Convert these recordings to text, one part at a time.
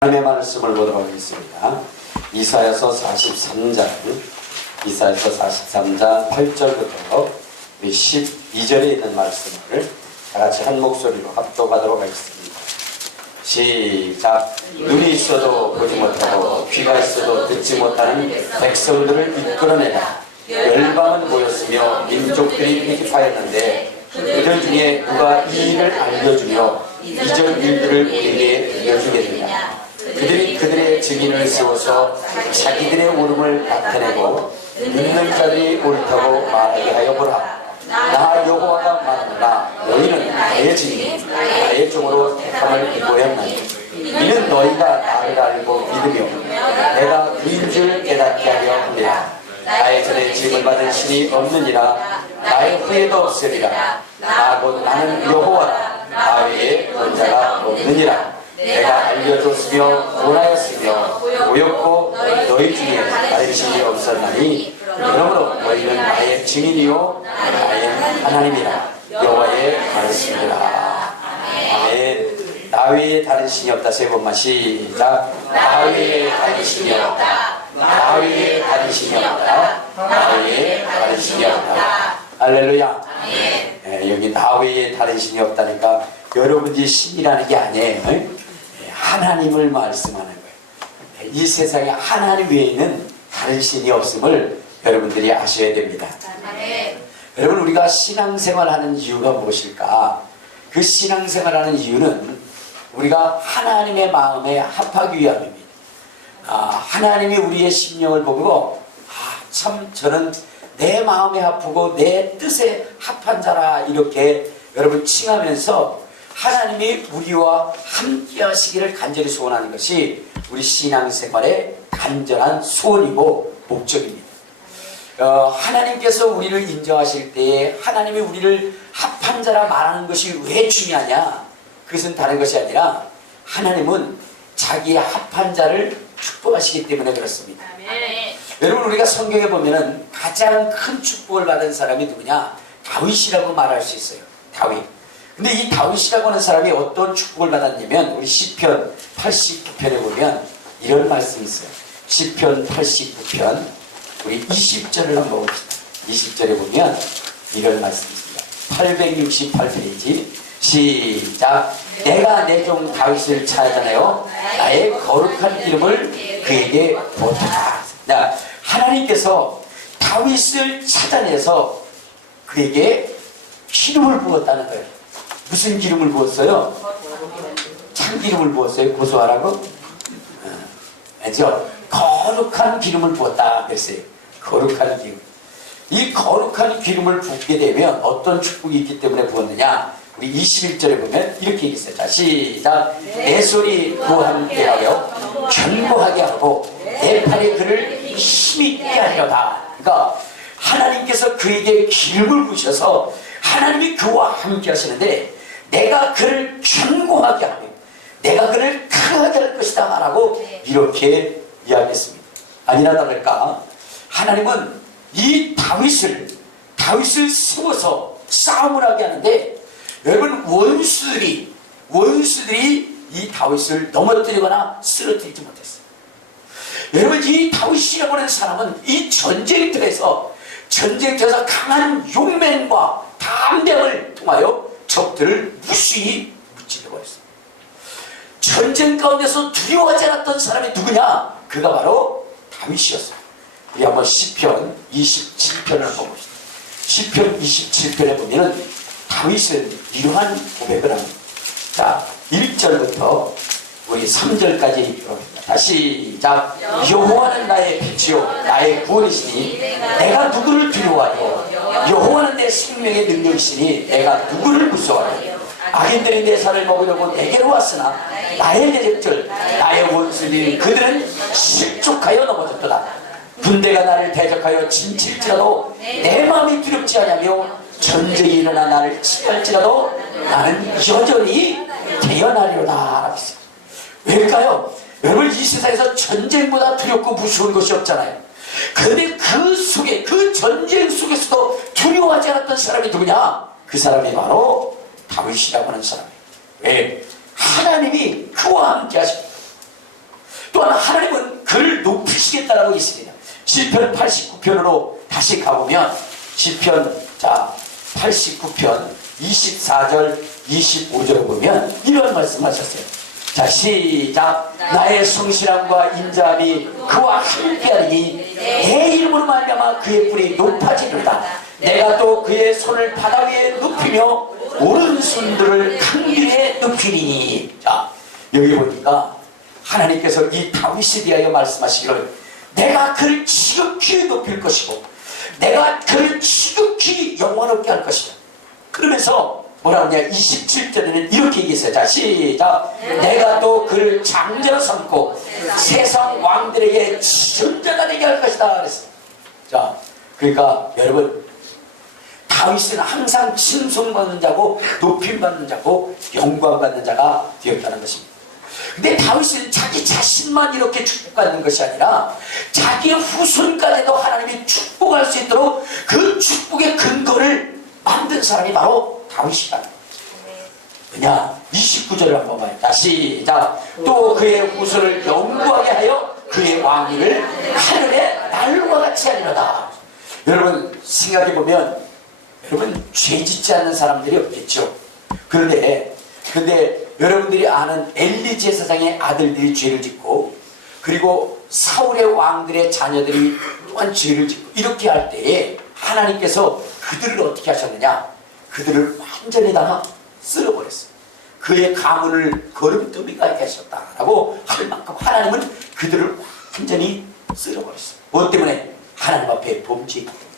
하나님의 말씀을 보도록 하겠습니다. 이사야서 43장 8절부터 12절에 있는 말씀을 다같이 한 목소리로 합독하도록 하겠습니다. 시작. 눈이 있어도 보지 못하고 귀가 있어도 듣지 못하는 백성들을 이끌어내라. 열방은 모였으며 민족들이 회집하였는데 그들 중에 누가 이 일을 알려주며 이전 일들을 우리에게 들려주겠느냐. 그들이 그들의 증인을 세워서 자기들의 옳음을 나타내고 믿는 자들이 옳다고 말하게 하여 보라. 나 여호와가 말하노라. 너희는 나의 증인 나의 종으로 택함을 기뻐했나니 이는 너희가 나를 알고 믿으며 내가 그인 줄 깨닫게 하려 합니다. 나의 전에 짐을 받은 신이 없느니라. 나의 후에도 없으리라. 나 곧 나는 여호와라. 다윗의 권자가 없느니라. 내가 알려줬으며 원하였으며 보였고 너희 중에 나의 증인이 없었나니 그러므로 너희는 나의 증인이요 나의 하나님이라. 여호와의 말씀이라. 아멘. 다윗의 다른 신이 없다. 세 번만 시작. 다윗의 다른 신이 없다. 다윗의 다른 신이 없다. 다윗의 다른 신이 없다. 할렐루야. 여기 다윗의 다른 신이 없다니까 여러분이 신이라는 게 아니에요. 하나님을 말씀하는 거예요. 이 세상에 하나님 외에는 다른 신이 없음을 여러분들이 아셔야 됩니다. 여러분, 우리가 신앙생활하는 이유가 무엇일까? 그 신앙생활하는 이유는 우리가 하나님의 마음에 합하기 위함입니다. 하나님이 우리의 심령을 보고 참 저는 내 마음에 합하고 내 뜻에 합한 자라 이렇게 여러분 칭하면서 하나님이 우리와 함께 하시기를 간절히 소원하는 것이 우리 신앙생활의 간절한 소원이고 목적입니다. 하나님께서 우리를 인정하실 때에 하나님이 우리를 합한 자라 말하는 것이 왜 중요하냐? 그것은 다른 것이 아니라 하나님은 자기의 합한 자를 축복하시기 때문에 그렇습니다. 여러분, 우리가 성경에 보면은 가장 큰 축복을 받은 사람이 누구냐? 다윗이라고 말할 수 있어요. 다윗. 근데 이 다윗이라고 하는 사람이 어떤 축복을 받았냐면 우리 시편 89편에 보면 이런 말씀이 있어요. 시편 89편 우리 20절을 한번 봅시다. 20절에 보면 이런 말씀이 있습니다. 868페이지 시작. 내가 내 종 다윗을 찾아내어 나의 거룩한 이름을 그에게 보태라. 하나님께서 다윗을 찾아내서 그에게 기름을 부었다는 거예요. 무슨 기름을 부었어요? 참기름을 부었어요. 고소하라고? 그렇죠? 거룩한 기름을 부었다 그랬어요. 거룩한 기름. 이 거룩한 기름을 붓게 되면 어떤 축복이 있기 때문에 부었느냐? 우리 21절에 보면 이렇게 얘기했어요. 자, 시작. 내 소리 그와 함께하여 견고하게 하고 내 팔에 그를 힘있게 하려다. 그러니까 하나님께서 그에게 기름을 부으셔서 하나님이 그와 함께 하시는데 내가 그를 견고하게 하며 내가 그를 강하게 할 것이다 라고 이렇게 이야기했습니다. 아니나 다를까 하나님은 이 다윗을 세워서 싸움을 하게 하는데 여러분, 원수들이 이 다윗을 넘어뜨리거나 쓰러뜨리지 못했어요. 여러분, 이 다윗이라고 하는 사람은 이 전쟁터에서 강한 용맹과 담대함을 통하여 적들을 무수히 무찌르버렸습니다. 전쟁 가운데서 두려워하지 않았던 사람이 누구냐? 그가 바로 다윗이었어요. 우리 한번 시편 27편을 한번 봅시다. 시편 27편에 보면은 다윗은 이러한 고백을 합니다. 자, 1절부터 우리 3절까지 읽어봅니다. 다시 시작. 여호와는 나의 빛이요 나의 구원이시니 내가 누구를 두려워하뇨? 여호와는 내 생명의 능력이시니 내가 누구를 무서워하뇨? 악인들이 내 살을 먹으려고 내게로 왔으나 나의 대적들 나의 원수들이 그들은 실족하여 넘어졌도다. 군대가 나를 대적하여 진칠지라도 내 마음이 두렵지 않으며 전쟁이 일어나 나를 치할지라도 나는 여전히 태어나리로다. 왜일까요? 여러분, 이 세상에서 전쟁보다 두렵고 무서운 것이 없잖아요. 그런데 그 속에, 그 전쟁 속에서도 두려워하지 않았던 사람이 누구냐? 그 사람이 바로 다윗이라고 하는 사람이에요. 왜? 하나님이 그와 함께 하십니다. 또한 하나님은 그를 높이시겠다라고 있습니다. 시편 89편으로 다시 가보면 시편 89편 24절 25절을 보면 이런 말씀하셨어요. 자, 시작. 나의 성실함과 인자함이 그와 함께하리니 내 이름으로 말미암아 그의 뿔이 높아지리로다. 내가 또 그의 손을 바다 위에 눕히며 오른손들을 강 위에 눕히리니. 자, 여기 보니까 하나님께서 이 다윗에 대하여 말씀하시기를 내가 그를 지극히 높일 것이고 내가 그를 지극히 영원롭게 할 것이다. 그러면서 뭐라고 하냐, 27절에는 이렇게 얘기했어요. 자, 시작. 내가 또 그를 장자로 삼고 세상 왕들에게 지존자가 되게 할 것이다 그랬어요. 자, 그러니까 여러분, 다윗은 항상 칭송받는 자고 높임받는 자고 영광받는 자가 되었다는 것입니다. 근데 다윗은 자기 자신만 이렇게 축복받는 것이 아니라 자기의 후손까지도 하나님이 축복할 수 있도록 그 축복의 근거를 만든 사람이 바로 다윗이라는 거죠. 왜냐? 29절을 한번 봐요. 다시 시작. 또 그의 후손을 영구하게 하여 그의 왕위를 하늘의 날과 같이 하리로다. 여러분 생각해보면 여러분 죄 짓지 않는 사람들이 없겠죠. 그런데 여러분들이 아는 엘리 제사장의 아들들이 죄를 짓고 그리고 사울의 왕들의 자녀들이 또한 죄를 짓고 이렇게 할 때에 하나님께서 그들을 어떻게 하셨느냐, 그들을 완전히 다 쓸어버렸어요. 그의 가문을 거름더미가 하게 하셨다라고 할 만큼 하나님은 그들을 완전히 쓸어버렸어요. 무엇 때문에? 하나님 앞에 범죄했기 때문에.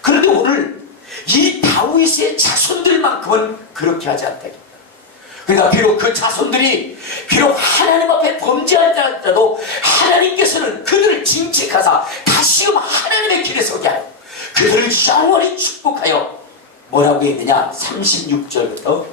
그런데 오늘 이 다윗의 자손들만큼은 그렇게 하지 않다. 그러니까 비록 그 자손들이 비록 하나님 앞에 범죄하지 않더라도 하나님께서는 그들을 징책하사 다시금 하나님의 길에 서게 하여 그들을 영원히 축복하여 뭐라고 했느냐, 36절부터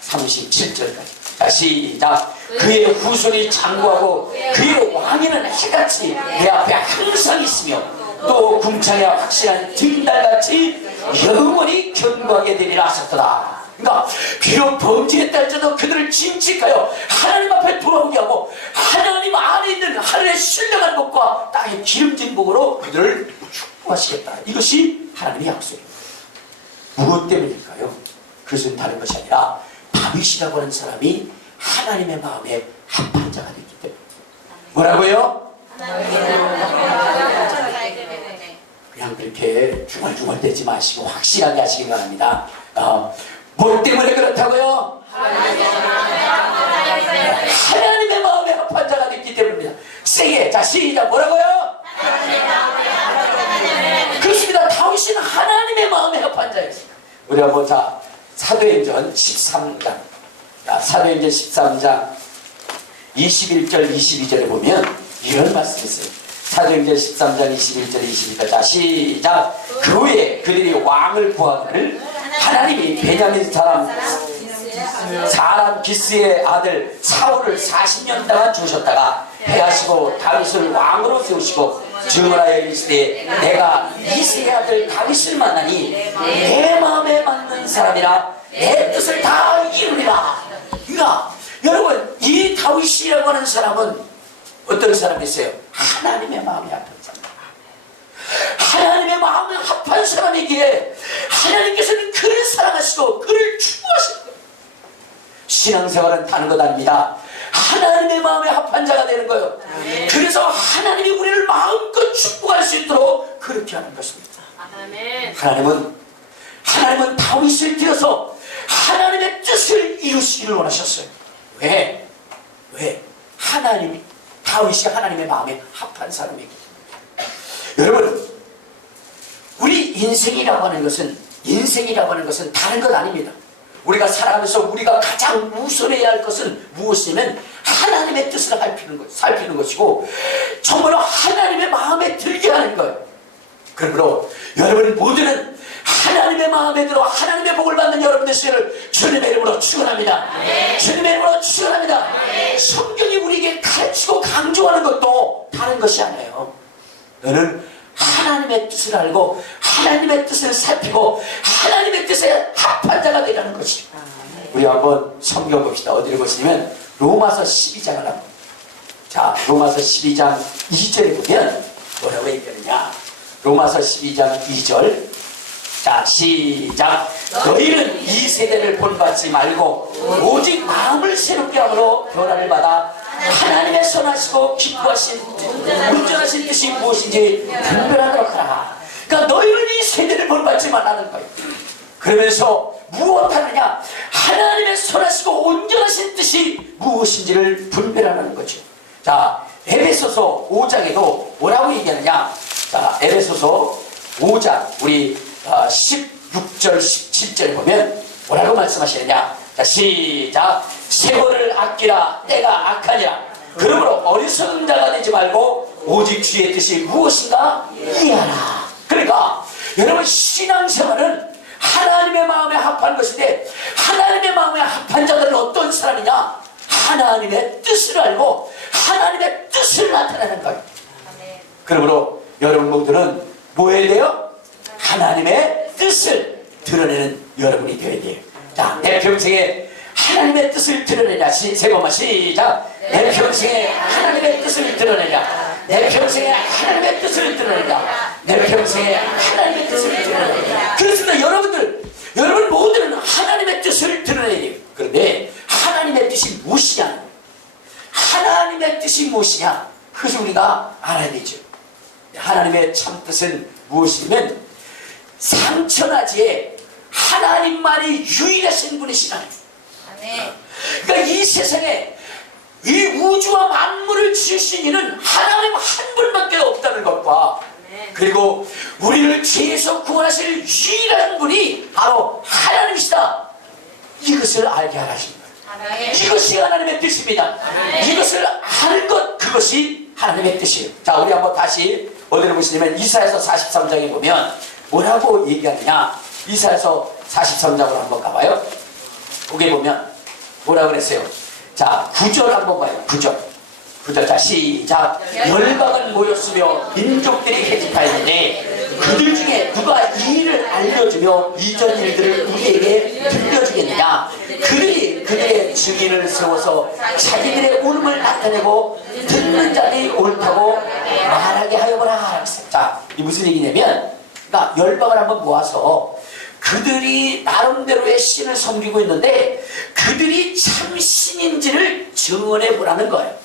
37절까지. 다시 시작. 그의 후손이 장구하고 그의 왕위는 해같이 내 앞에 항상 있으며 또 궁창에 확실한 등달같이 영원히 견고하게 되리라 하셨더라. 그러니까 비록 범죄했다 할지라도 그들을 징칙하여 하나님 앞에 돌아오게 하고 하나님 안에 있는 하늘의 신령한 복과 땅의 기름진 복으로 그들을 축복하시겠다. 이것이 하나님의 약속입니다. 무엇 때문일까요? 그것은 다른 것이 아니라 다윗이라고 하는 사람이 하나님의 마음에 합한 자가 됐기 때문에. 뭐라고요? 그냥 그렇게 중얼중얼대지 마시고 확실하게 하시기 바랍니다. 뭐 때문에 그렇다고요? 하나님의 마음에 합한 자가 됐기 때문입니다. 세게. 자, 시작. 뭐라고요? 그렇습니다. 다윗은 하나님의 마음에 합한 자였습니다. 우리 한번 자, 사도행전 13장. 자, 사도행전 13장 21절 22절에 보면 이런 말씀이 있어요. 사도행전 13장 21절 22절. 자, 시작. 그 후에 그들이 왕을 구하기를 하나님이 베냐민 사람 기스의 아들 사울을 40년 동안 주셨다가 패하시고 다윗을 왕으로 세우시고 증언하여 이르시되 내가 이새의 아들 다윗을 만나니 내 마음에 맞는 사람이라 내 뜻을 다 이루리라. 그러니까 여러분, 이 다윗이라고 하는 사람은 어떤 사람이었어요? 하나님의 마음에 합한 사람. 하나님의 마음에 합한 사람이기에 하나님께서는 그를 사랑하시고 그를 축복하시는 거예요. 신앙생활은 다른 것 아닙니다. 하나님의 마음에 합한 자가 되는 거예요. 그래서 하나님이 우리를 마음껏 축복할 수 있도록 그렇게 하는 것입니다. 하나님은 다윗을 들여서 하나님의 뜻을 이루시기를 원하셨어요. 왜? 다윗이 하나님의 마음에 합한 사람이기 때문에. 여러분, 우리 인생이라고 하는 것은 다른 것 아닙니다. 우리가 살아가면서 우리가 가장 우선해야 할 것은 무엇이냐면 하나님의 뜻을 살피는 것이고 정말로 하나님의 마음에 들게 하는 거예요. 그러므로 여러분 모두는 하나님의 마음에 들어 하나님의 복을 받는 여러분 되시기를 주님의 이름으로 축원합니다. 주님의 이름으로 축원합니다. 성경이 우리에게 가르치고 강조하는 것도 다른 것이 아니에요. 너는 하나님의 뜻을 알고 하나님의 뜻을 살피고 하나님의 뜻에 합한 자가 되라는 것이죠. 우리 한번 성경 봅시다. 어디를 보시냐면 로마서 12장을 한번. 자, 자, 로마서 12장 2절에 보면 뭐라고 얘기하느냐. 로마서 12장 2절. 자, 시작. 너희는 이 세대를 본받지 말고 오직 마음을 새롭게 함으로 변화를 받아 하나님의 선하시고 기뻐하신 온전하신 뜻이 무엇인지 분별하도록 하라. 그러니까 너희는 이 세대를 본받지 말라는 거예요. 그러면서 무엇하느냐? 하나님의 선하시고 온전하신 뜻이 무엇인지를 분별하는 거죠. 자, 에베소서 5장에도 뭐라고 얘기하느냐? 자, 에베소서 5장 우리 16절 17절 보면 뭐라고 말씀하시느냐. 자, 시작. 세월을 아끼라. 때가 악하니라. 그러므로 어리석은 자가 되지 말고 오직 주의 뜻이 무엇인가 이해하라. 그러니까 여러분, 신앙생활은 하나님의 마음에 합한 것인데, 하나님의 마음에 합한 자들은 어떤 사람이냐? 하나님의 뜻을 알고 하나님의 뜻을 나타내는 거예요. 그러므로 여러분 모두는 뭐 해야 돼요? 하나님의 뜻을 드러내는 여러분이 되어야 돼요. 자, 내 평생에 하나님의 뜻을 드러내자. 세 번만 시작. 내 평생에 하나님의 뜻을 드러내자. 내 평생에 하나님의 뜻을 드러내자. 내 평생에 하나님의 뜻을 드러내자. 그렇습니다. 여러분 모두는 하나님의 뜻을 드러내야 돼요. 그런데 하나님의 뜻이 무엇이냐? 하나님의 뜻이 무엇이냐? 그것을 우리가 알아야 되죠. 하나님의 참 뜻은 무엇이냐면 상천하지에 하나님만이 유일하신 분이시라. 그러니까 이 세상에 이 우주와 만물을 지으신 이는 하나님 한 분밖에 없다는 것과, 그리고 우리를 죄에서 구원하실 유일한 분이 바로 하나님이시다, 이것을 알게 하신 거예요. 이것이 하나님의 뜻입니다. 이것을 아는 것, 그것이 하나님의 뜻이에요. 자, 우리 한번 다시 어디를 보시냐면 이사야서 43장에 보면 뭐라고 얘기하느냐. 이사야서 43장으로 한번 가봐요. 거기에 보면 뭐라고 그랬어요? 자, 9절 한번 봐요. 9절. 자, 시작. 열방은 모였으며 민족들이 해집하였는데 그들 중에 누가 이 일을 알려주며 이전 일들을 우리에게 들려주겠느냐. 그들이 그들의 증인을 세워서 자기들의 옳음을 나타내고 듣는 자들이 옳다고 말하게 하여보라. 자, 이 무슨 얘기냐면, 그러니까 열방을 한번 모아서 그들이 나름대로의 신을 섬기고 있는데 그들이 참 신인지를 증언해 보라는 거예요.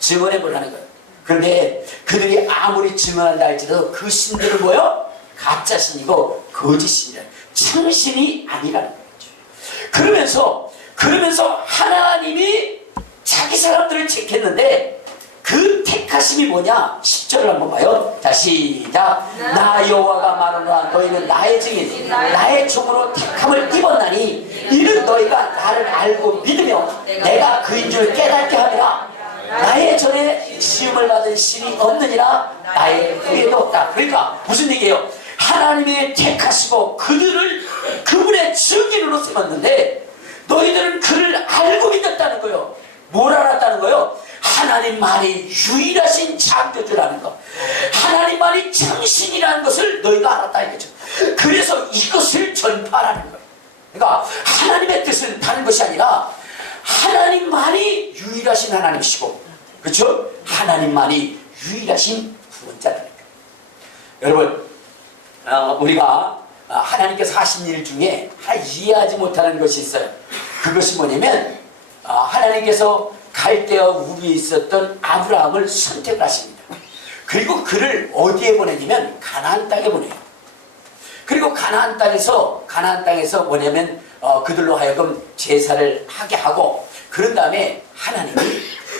증언해 보라는 거예요. 그런데 그들이 아무리 증언한다 할지라도 그 신들은 뭐요? 가짜 신이고 거짓 신이라, 참 신이 아니라는 거죠. 그러면서 하나님이 자기 사람들을 택했는데 그 택하심이 뭐냐? 10절을 한번 봐요. 자, 시작. 나 여호와가 말하노라. 너희는 나의 증인, 나의 종으로 택함을 입었나니 이는 너희가 나를 알고 믿으며 내가 그인 줄 깨닫게 하리라. 나의 전에 시험을 받은 신이 없느니라. 나의 후에도 없다. 그러니까 무슨 얘기예요? 하나님이 택하시고 그들을 그분의 증인으로 세웠는데 너희들은 그를 알고 믿었다는 거예요. 뭘 알았다는 거예요? 하나님만이 유일하신 창조주라는 것, 하나님만이 참신이라는 것을 너희가 알았다 이거죠. 그래서 이것을 전파하라는 거예요. 그러니까 하나님의 뜻은 다른 것이 아니라 하나님만이 유일하신 하나님이시고, 그렇죠? 하나님만이 유일하신 구원자라니까. 여러분, 우리가 하나님께서 하신 일 중에 이해하지 못하는 것이 있어요. 그것이 뭐냐면 하나님께서 갈대아 우르에 있었던 아브라함을 선택을 하십니다. 그리고 그를 어디에 보내냐면 가나안 땅에 보내요. 그리고 가나안 땅에서 뭐냐면 그들로 하여금 제사를 하게 하고, 그런 다음에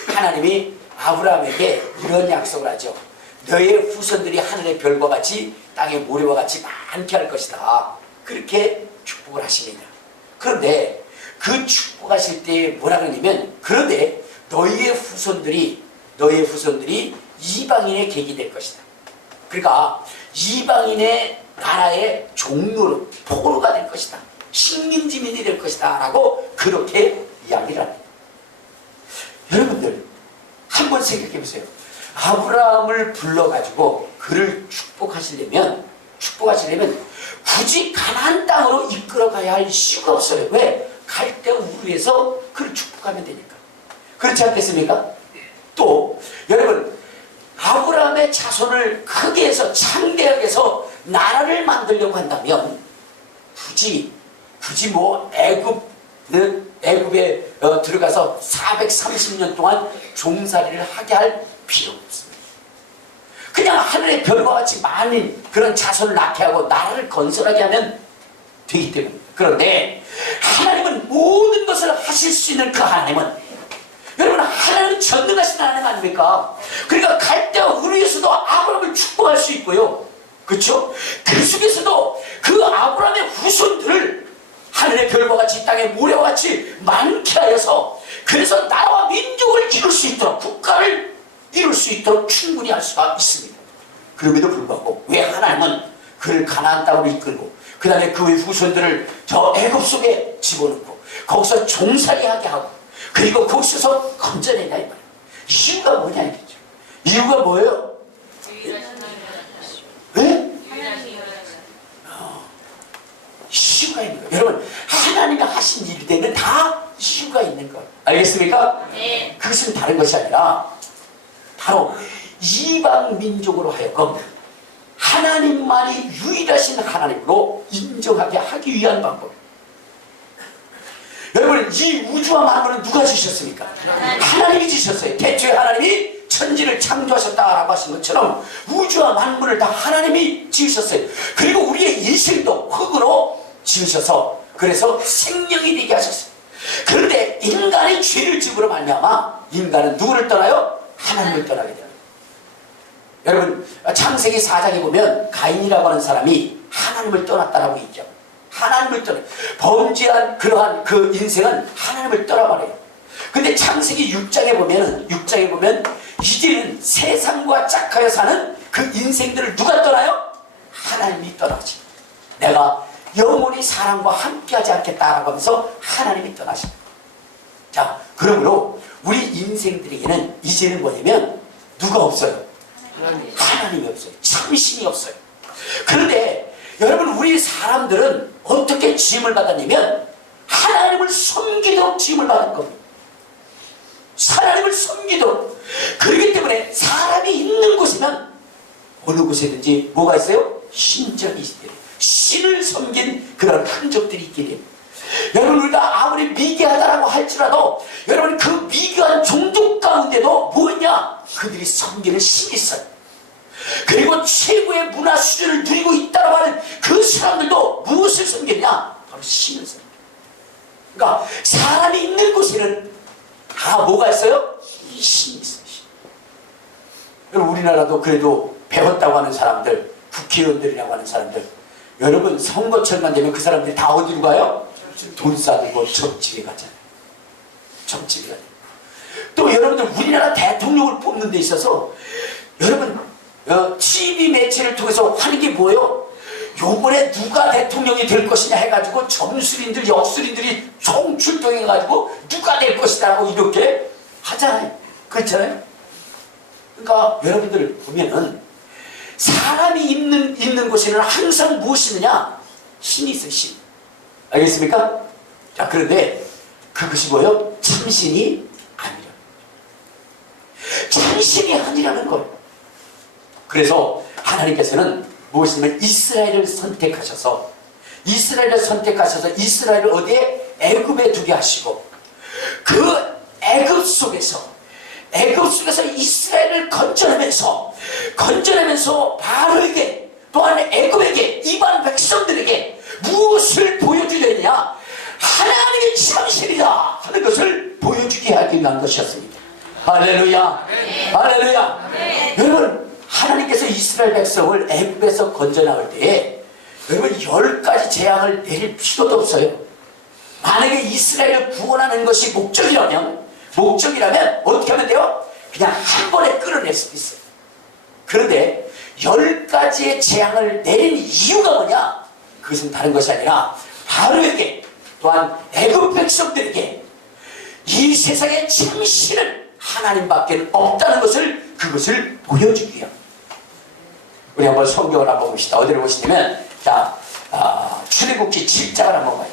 하나님이 아브라함에게 이런 약속을 하죠. 너의 후손들이 하늘의 별과 같이 땅의 모래와 같이 많게 할 것이다. 그렇게 축복을 하십니다. 그런데 그 축복하실 때 뭐라 그러냐면, 그런데 너희의 후손들이 이방인의 객이 될 것이다. 그러니까 이방인의 나라의 종로로 포로가 될 것이다. 식민지민이 될 것이다 라고 그렇게 이야기를 합니다. 여러분들 한번 생각해 보세요. 아브라함을 불러가지고 그를 축복하시려면 굳이 가나안 땅으로 이끌어가야 할 이유가 없어요. 왜? 갈대아 우르에서 그를 축복하면 되니까. 그렇지 않겠습니까? 또 아브라함의 자손을 크게 해서 창대하게 해서 나라를 만들려고 한다면 굳이 뭐 애굽에 들어가서 430년 동안 종살이를 하게 할 필요 없습니다. 그냥 하늘의 별과 같이 많은 그런 자손을 낳게 하고 나라를 건설하게 하면 되기 때문입니다. 그런데 하나님은 모든 것을 하실 수 있는 그 하나님은, 여러분, 하나님은 전능하신 하나님 아닙니까? 그러니까 갈대와 우르에서도 아브라함을 축복할 수 있고요, 그렇죠? 그 속에서도 그 아브라함의 후손들을 하늘의 별과 같이 땅의 모래와 같이 많게 하여서, 그래서 나라와 민족을 이룰 수 있도록, 국가를 이룰 수 있도록 충분히 할 수가 있습니다. 그럼에도 불구하고 왜 하나님은 그를 가나안 땅으로 이끌고 그 다음에 그의 후손들을 저 애굽 속에 집어넣고 거기서 종살이하게 하고 그리고 거기서 건져내냐 이 말이에요. 이유가 뭐냐 이거죠. 이유가 뭐예요? 네? 이유가 있는 거예요. 여러분, 하나님이 하신 일들에는 다 이유가 있는 거예요. 알겠습니까? 네. 그것은 다른 것이 아니라 바로 이방 민족으로 하여금 하나님만이 유일하신 하나님으로 인정하게 하기 위한 방법. 여러분, 이 우주와 만물은 누가 주셨습니까? 하나님이 주셨어요. 대초에 하나님이 천지를 창조하셨다라고 하신 것처럼 우주와 만물을 다 하나님이 지으셨어요. 그리고 우리의 인생도 흙으로 지으셔서 그래서 생명이 되게 하셨어요. 그런데 인간이 죄를 지음으로 말미암아 인간은 누구를 떠나요? 하나님을 떠나게 돼요. 여러분, 창세기 4장에 보면 가인이라고 하는 사람이 하나님을 떠났다라고 있죠. 하나님을 떠나, 범죄한 그러한 그 인생은 하나님을 떠나버려요. 근데 창세기 6장에 보면 이제는 세상과 짝하여 사는 그 인생들을 누가 떠나요? 하나님이 떠나지. 내가 영원히 사람과 함께하지 않겠다라고 하면서 하나님이 떠나십니다. 자, 그러므로 우리 인생들에게는 이제는 뭐냐면 누가 없어요? 하나님이 없어요. 참신이 없어요. 그런데 여러분, 우리 사람들은 어떻게 지음을 받았냐면 하나님을 섬기도록 지음을 받은 겁니다. 하나님을 섬기도록. 그렇기 때문에 사람이 있는 곳이면 어느 곳에든지 뭐가 있어요? 신전이 있어요. 신을 섬긴 그런 흔적들이 있게 됩니다. 여러분, 우리가 아무리 미개하다라고 할지라도 여러분, 그 미개한 종족 가운데도 뭐냐? 그들이 섬기는 신이 있어요. 그리고 최고의 문화 수준을 누리고 있다고 하는 그 사람들도 무엇을 섬겼냐? 바로 신을 섬겨. 그러니까 사람이 있는 곳에는 다 뭐가 있어요? 신이 있어요. 신. 여러분, 우리나라도 그래도 배웠다고 하는 사람들, 국회의원들이라고 하는 사람들, 여러분, 선거철만 되면 그 사람들이 다 어디로 가요? 돈 싸들고 점집에 가잖아요. 점집에 가요. 또 여러분들, 우리나라 대통령을 뽑는 데 있어서 여러분, TV 매체를 통해서 하는 게 뭐예요? 요번에 누가 대통령이 될 것이냐 해가지고 점술인들, 역술인들이 총출동해가지고 누가 될 것이다 라고 이렇게 하잖아요. 그렇잖아요? 그러니까 여러분들 보면은 사람이 있는 곳에는 항상 무엇이 있느냐? 신이 있어요. 신. 알겠습니까? 자, 그런데 그것이 뭐예요? 참신이 아니라. 참신이 아니라는 거예요. 그래서 하나님께서는 무엇이냐면 이스라엘을 선택하셔서 이스라엘을 어디에? 애굽에 두게 하시고 그 애굽 속에서 이스라엘을 건져내면서 바로에게 또한 애굽에게 이방 백성들에게 무엇을 보여주려느냐? 하나님의 참신이다 하는 것을 보여주게 하기 위한 것이었습니다. 할렐루야. 네. 할렐루야. 네. 여러분, 하나님께서 이스라엘 백성을 애굽에서 건져나올 때에 여러분 10가지 재앙을 내릴 필요도 없어요. 만약에 이스라엘을 구원하는 것이 목적이라면 어떻게 하면 돼요? 그냥 한 번에 끌어낼 수 있어요. 그런데 10가지의 재앙을 내린 이유가 뭐냐? 그것은 다른 것이 아니라 바로에게 또한 애굽 백성들에게 이 세상에 참신은 하나님밖에 없다는 그것을 보여주기 위함. 우리 한번 성경을 한번 봅시다. 어디를 보시냐면, 자, 출애굽기 7장을 한번 봐요.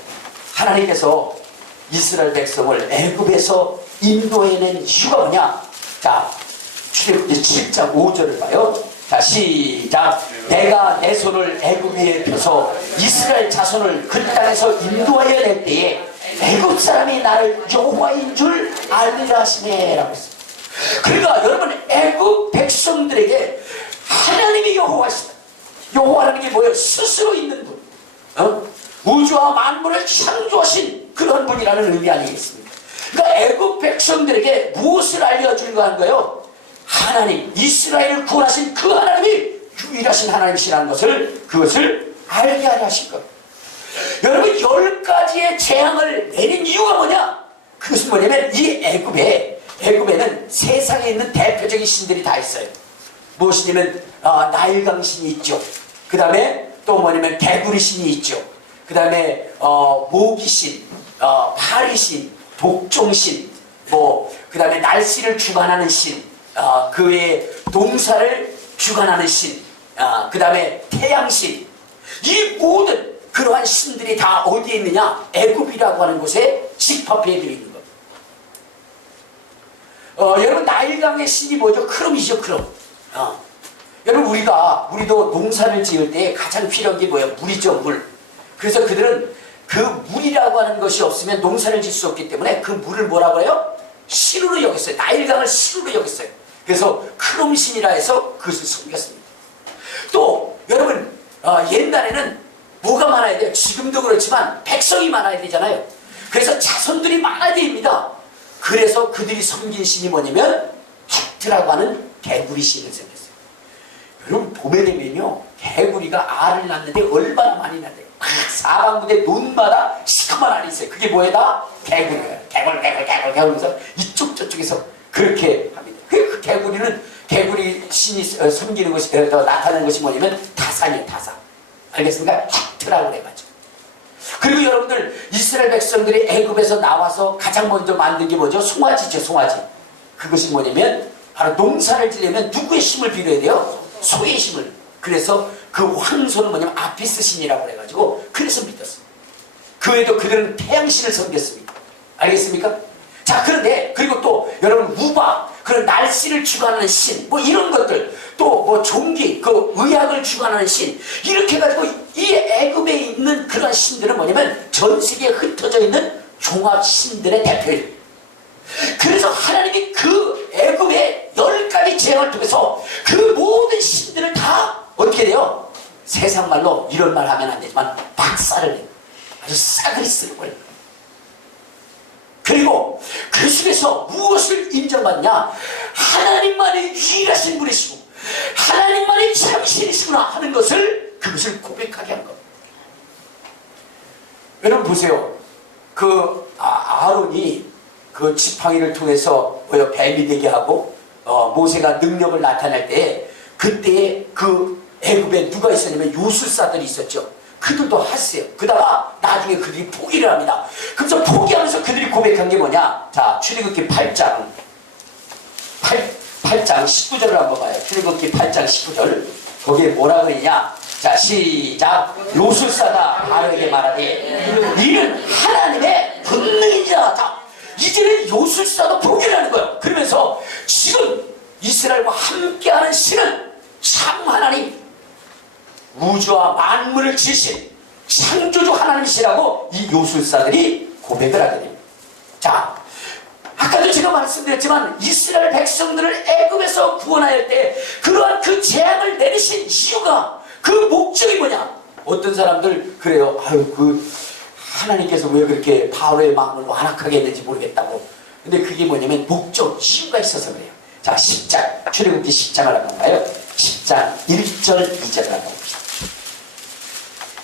하나님께서 이스라엘 백성을 애굽에서 인도해낸 이유가 뭐냐? 자, 출애굽기 7장 5절을 봐요. 자, 시작. 내가 내 손을 애굽 위에 펴서 이스라엘 자손을 그 땅에서 인도하여 낼 때에 애굽 사람이 나를 여호와인 줄 알리라 하시네 라고 했어요. 그러니까 여러분, 애굽 백성들에게 하나님이 여호와시다. 여호와라는 게 뭐예요? 스스로 있는 분, 우주와 만물을 창조하신 그런 분이라는 의미 아니겠습니까? 그러니까 애굽 백성들에게 무엇을 알려주려고 하는 거예요? 하나님, 이스라엘을 구원하신 그 하나님이 유일하신 하나님이시라는 그것을 알게 하려 하신 것. 여러분, 10가지의 재앙을 내린 이유가 뭐냐? 그것은 뭐냐면 이 애굽에는 세상에 있는 대표적인 신들이 다 있어요. 무엇이냐면 나일강 신이 있죠. 그 다음에 또 뭐냐면 개구리 신이 있죠. 그 다음에 모기신, 파리신, 독종신, 그 다음에 날씨를 주관하는 신, 그 외에 농사를 주관하는 신, 그 다음에 태양신. 이 모든 그러한 신들이 다 어디에 있느냐? 애굽이라고 하는 곳에 집합해 있는 것. 여러분, 나일강의 신이 뭐죠? 크롬이죠, 크롬. 여러분, 우리도 농사를 지을 때 가장 필요한 게 뭐예요? 물이죠, 물. 그래서 그들은 그 물이라고 하는 것이 없으면 농사를 지을 수 없기 때문에 그 물을 뭐라고 해요? 신으로 여겼어요. 나일강을 신으로 여겼어요. 그래서 크롬신이라 해서 그것을 섬겼습니다. 또 여러분, 옛날에는 뭐가 많아야 돼요? 지금도 그렇지만 백성이 많아야 되잖아요. 그래서 자손들이 많아야 됩니다. 그래서 그들이 섬긴 신이 뭐냐면 헥트라고 하는 개구리 신을 섬겼어요. 여러분, 봄에 되면요, 개구리가 알을 낳는데 얼마나 많이 낳아요. 사방부대 논마다 시커먼 알이 있어요. 그게 뭐에다? 개구리예요. 개굴 하면서 이쪽 저쪽에서 그렇게 합니다. 그 개구리 신이 섬기는 것이 나타나는 것이 뭐냐면 타산이에요. 타산. 알겠습니까? 헥트라고 그래가지고. 그리고 여러분들, 이스라엘 백성들이 애굽에서 나와서 가장 먼저 만든 게 뭐죠? 송아지죠, 송아지. 그것이 뭐냐면 바로 농사를 지려면 누구의 힘을 빌어야 돼요? 소의 힘을. 그래서 그 황소는 뭐냐면 아피스 신이라고 그래가지고 그래서 믿었어요. 그 외에도 그들은 태양신을 섬겼습니다. 알겠습니까? 자, 그런데 그리고 또 여러분, 무박, 그런 날씨를 주관하는 신, 이런 것들, 또 종기, 그 의학을 주관하는 신, 이렇게 해가지고 이 애굽에 있는 그런 신들은 뭐냐면 전 세계에 흩어져 있는 종합 신들의 대표예요. 그래서 하나님이 그 애굽의 10가지 재앙을 통해서 그 모든 신들을 다 어떻게 돼요? 세상 말로 이런 말 하면 안 되지만 박살을 내요. 아주 싸그리 쓰는 거예요. 그리고 그 속에서 무엇을 인정받냐? 하나님만이 유일하신 분이시고 하나님만이 참신이시구나 하는 것을, 그것을 고백하게 한 겁니다. 여러분 보세요. 아론이 그 지팡이를 통해서 뱀이 되게 하고 모세가 능력을 나타낼 때, 그때에 그 애굽에 누가 있었냐면 요술사들이 있었죠. 그들도 했어요. 그러다가 나중에 그들이 포기를 합니다. 그래서 포기하면서 그들이 고백한 게 뭐냐? 자, 출애굽기 8장 19절을 한번 봐요. 출애굽기 8장 19절. 거기에 뭐라고 했냐? 자, 시작. 요술사가 바로에게 말하되 이는 하나님의 분능이니라. 자, 이제는 요술사도 포기를 하는 거예요. 그러면서 지금 이스라엘과 함께하는 신은 참 하나님, 우주와 만물을 지으신 창조주 하나님이시라고 이 요술사들이 고백을 하게 됩니다. 자, 아까도 제가 말씀드렸지만 이스라엘 백성들을 애굽에서 구원할 때 그러한 그 재앙을 내리신 이유가, 그 목적이 뭐냐? 어떤 사람들 그래요. 하나님께서 왜 그렇게 바로의 마음을 완악하게 했는지 모르겠다고. 근데 그게 뭐냐면 목적, 이유가 있어서 그래요. 자, 10장, 출애굽기 10장을 한번 봐요. 10장 1절 2절을 한번 봅시다.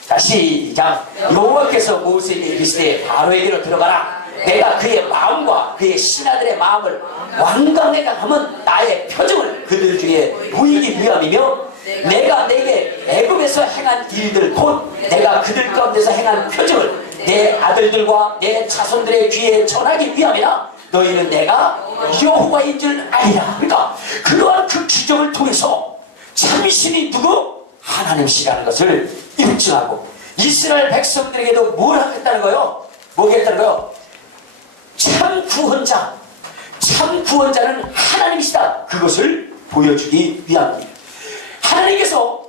자, 시작. 여호와께서 모세에게 이르시되 바로에게로 들어가라. 내가 그의 마음과 그의 신하들의 마음을 완강하게 하면 나의 표정을 그들 중에 보이기 위함이며, 내가 내게 애굽에서 행한 일들 곧 내가 그들 가운데서 행한 표정을 내 아들들과 내 자손들의 귀에 전하기 위함이라. 너희는 내가 여호와인 줄 알리라. 그러니까 그러한 그 기적을 통해서 참신이 누구? 하나님이시라는 것을 입증하고, 이스라엘 백성들에게도 뭘 하겠다는 거예요? 뭐겠다는 거예요? 참 구원자는 하나님이시다. 그것을 보여주기 위함입니다. 하나님께서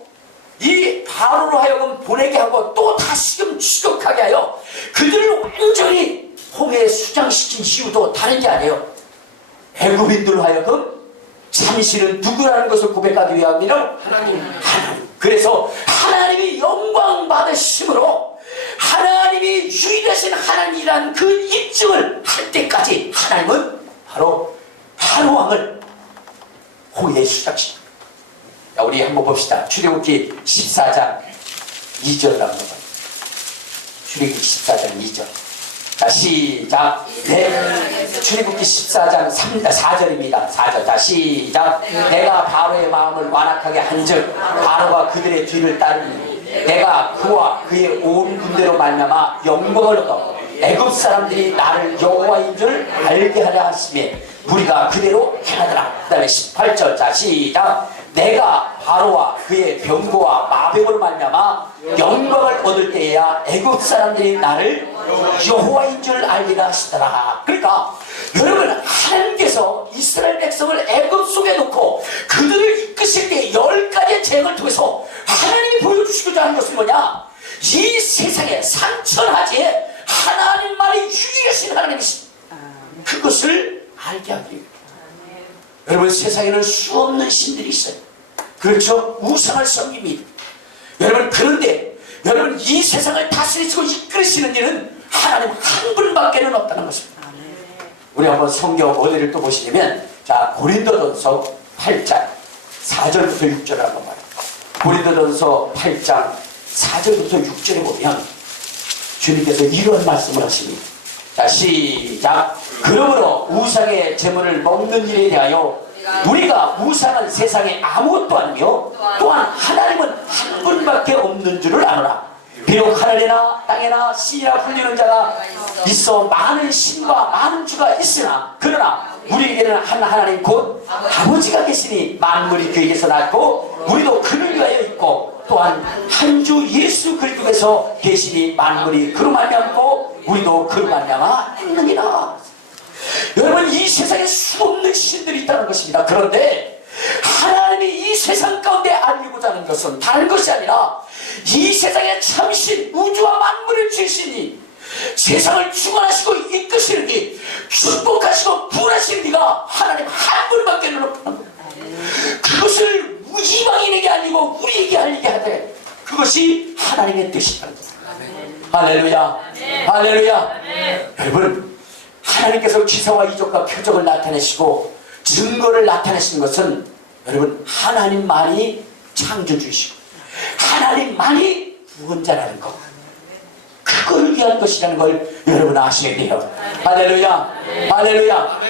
이 바로로 하여금 보내게 하고 또 다시금 추격하게 하여 그들을 완전히 홍해에 수장시킨 이유도 다른 게 아니에요. 애굽인들로 하여금 참신은 누구라는 것을 고백하기 위함이라 하나님. 그래서 하나님이 영광 받으심으로 하나님이 유일하신 하나님이라는 그 입증을 할 때까지 하나님은 바로 바로 왕을 홍해에 수장시킵니다. 자, 우리 한번 봅시다. 출애굽기 14장 2절을 한번 봐요. 출애굽기 14장 2절. 자, 시작. 출애굽기 14장 4절입니다. 4절. 자, 시작. 내가 바로의 마음을 완악하게 한즉 바로가 그들의 뒤를 따르니 내가 그와 그의 온 군대로 말미암아 영광을 얻어 애굽 사람들이 나를 여호와인 줄 알게 하려 하심에 우리가 그대로 행하더라. 그 다음에 18절. 자, 시작. 내가 바로와 그의 병거와 마병으로 말미암아 영광을 얻을 때에야 애굽 사람들이 나를 여호와인 줄 알리라 하시더라. 그러니까 여러분, 하나님께서 이스라엘 백성을 애굽 속에 놓고 그들을 이끄실 때 10가지의 재앙을 통해서 하나님이 보여주시고자 하는 것은 뭐냐? 이 세상에 상천하지에 하나님만이 유일하신 하나님이십니다. 그것을 알게 하기 위해. 여러분, 세상에는 수없는 신들이 있어요. 그렇죠? 우상을 섬깁니다. 여러분, 그런데 여러분, 이 세상을 다스리시고 이끌으시는 이는 하나님 한 분밖에는 없다는 것입니다. 우리 한번 성경 어디를 또 보시려면, 자, 고린도전서 8장 4절부터 6절을 한번 봐요. 고린도전서 8장 4절부터 6절에 보면 주님께서 이런 말씀을 하십니다. 자, 시작. 그러므로 우상의 제물을 먹는 일에 대하여 우리가 우상은 세상에 아무것도 아니며 또한 하나님은 한 분밖에 없는 줄을 아노라. 비록 하늘에나 땅에나 신이라 불리는 자가 있어 많은 신과 많은 주가 있으나 그러나 우리에게는 한 하나님 곧 아버지가 계시니 만물이 그에게서 났고 우리도 그를 위하여 있고 또한 한 주 예수 그리스도께서 계시니 만물이 그로 말미암고 우리도 그로 말미암아 있느니라. 여러분, 이 세상에 수없는 신들이 있다는 것입니다. 그런데 하나님이 이 세상 가운데 알리고자 하는 것은 다른 것이 아니라 이 세상의 참신 우주와 만물을 주시니 세상을 주관하시고 이끄시는 이 축복하시고 부하시는 이가 하나님 한 분밖에 없는 겁니다. 그것을 이방인에게 알리고 우리에게 알리게 하되 그것이 하나님의 뜻이라는 겁니다. 할렐루야, 할렐루야. 여러분, 하나님께서 기사와 이적과 표적을 나타내시고 증거를 나타내시는 것은 여러분 하나님만이 창조주이시고 하나님만이 구원자라는 것, 그거를 위한 것이라는 걸 여러분 아셔야 돼요. 할렐루야, 할렐루야.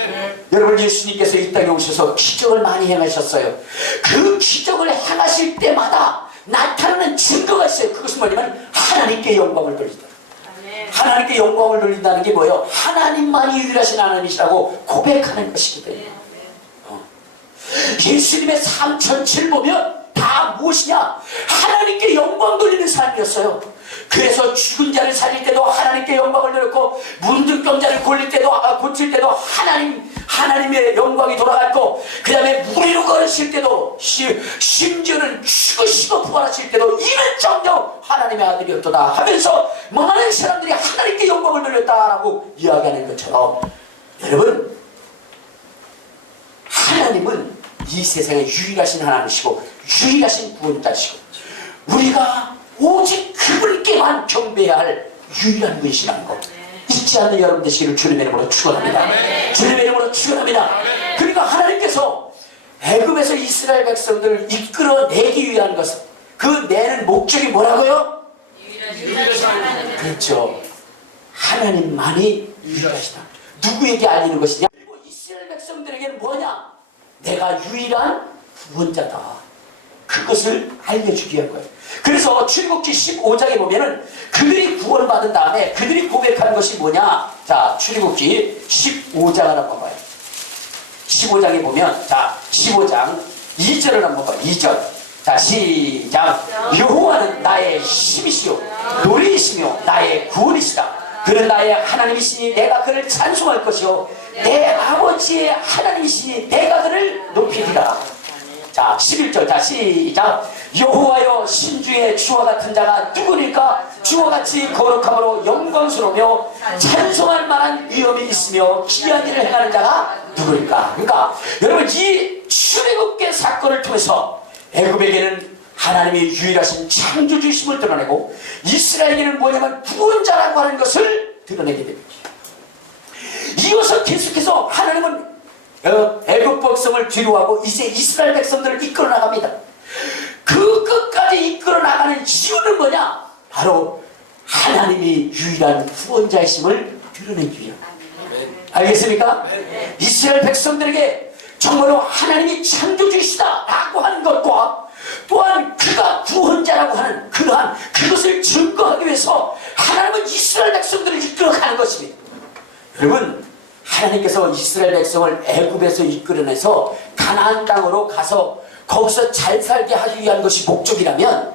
여러분, 예수님께서 이 땅에 오셔서 기적을 많이 행하셨어요. 그 기적을 행하실 때마다 나타나는 증거가 있어요. 그것은 뭐냐면 하나님께 영광을 돌린다. 하나님께 영광을 돌린다는 게 뭐예요? 하나님만이 유일하신 하나님이시라고 고백하는 것이거든요. 예수님의 삶 전체를 보면 다 무엇이냐? 하나님께 영광 돌리는 삶이었어요. 그래서 죽은 자를 살릴 때도 하나님께 영광을 돌렸고 문둥병자를 고칠 때도 하나님의 영광이 돌아갔고, 그 다음에 무리로 걸으실 때도 심지어는 죽으시고 부활하실 때도 이는 정녕 하나님의 아들이었도다 하면서 많은 사람들이 하나님께 영광을 돌렸다라고 이야기하는 것처럼, 여러분, 하나님은 이 세상에 유일하신 하나님이시고 유일하신 구원자시고 우리가 오직 그분께만 경배해야 할 유일한 분이시라는 것 잊지 않는 여러분 되시기를 주님의 이름으로 축원합니다. 주님의 이름으로 축원합니다. 그러니까 하나님께서 애굽에서 이스라엘 백성들을 이끌어내기 위한 것은, 그 내는 목적이 뭐라고요? 그렇죠. 하나님만이 유일하시다. 누구에게 알리는 것이냐? 그리고 이스라엘 백성들에게는 뭐냐? 내가 유일한 구원자다. 그것을 알려주기 위한 거예요. 그래서 출애굽기 15장에 보면은 그들이 구원받은 다음에 그들이 고백한 것이 뭐냐? 자, 출애굽기 15장을 한번 봐요. 15장에 보면, 자, 15장 2절을 한번 봐요. 2절. 자, 시작. 여호와는 나의 힘이시요 노래이시며 나의 구원이시다. 그는 나의 하나님이시니 내가 그를 찬송할 것이요 내 아버지의 하나님이시니 내가 그를 높이리라. 11절 자 시작. 여호와여 신주의 주와 같은 자가 누구니까? 주와 같이 거룩함으로 영광스러우며 찬송할 만한 위엄이 있으며 기이한 일을 행하는 자가 누구니까? 그러니까 여러분 이 출애굽계 사건을 통해서 애굽에게는 하나님의 유일하신 창조주이심을 드러내고 이스라엘에게는 뭐냐면 구원자라고 하는 것을 드러내게 됩니다. 이어서 계속해서 하나님은 애굽 백성을 뒤로하고 이제 이스라엘 백성들을 이끌어 나갑니다. 그 끝까지 이끌어 나가는 이유는 뭐냐? 바로 하나님이 유일한 구원자이심을 드러내기 위함. 알겠습니까? 이스라엘 백성들에게 정말로 하나님이 창조주이시다 라고 하는 것과 또한 그가 구원자라고 하는 그러한 그것을 증거하기 위해서 하나님은 이스라엘 백성들을 이끌어가는 것입니다. 여러분 하나님께서 이스라엘 백성을 애굽에서 이끌어내서 가나안 땅으로 가서 거기서 잘 살게 하기 위한 것이 목적이라면